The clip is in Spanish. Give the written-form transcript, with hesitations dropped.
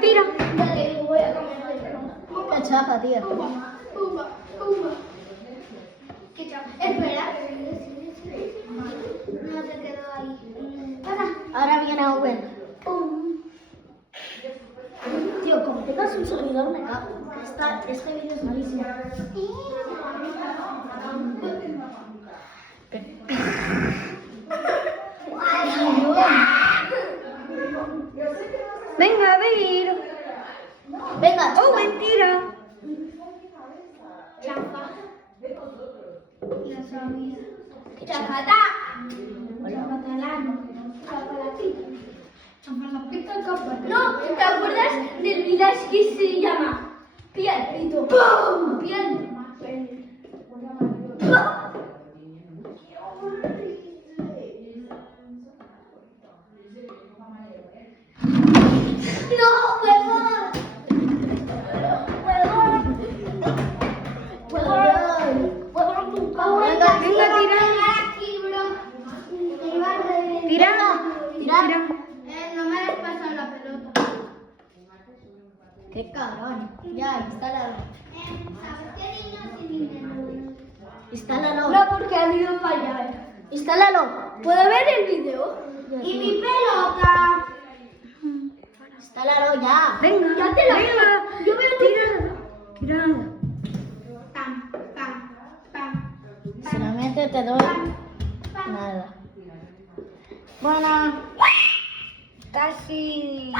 tira. Dale, voy a comer. Qué chafa, tía. Pumba. Qué chafa. Espera. No se quedó ahí. Pasa. Ahora viene Owen. Pum. Tío, como tengas un seguidor me cago. Este vídeo es malísimo. Venga, a ver. Venga, oh, mentira. Chafa. Ya sabía. Chafata. Chafatalano. Chafalapita. Chafalapita capa. No, ¿te acuerdas del village que se llama Piel Pito? ¡Pum! Piel. No, huevón. Venga, tira. Tira. No me has pasado la pelota. Qué cabrón. Ya, instálalo. ¿Sabes qué niño sin dinero? Instálalo. No, porque ha ido a fallar. Instálalo. ¿Puedo ver el video? ¿Y mi pelota? Instálalo ya. Venga, Ya te la veo. Yo veo tu... Tirada. Pam. Solamente te doy nada. Bueno, casi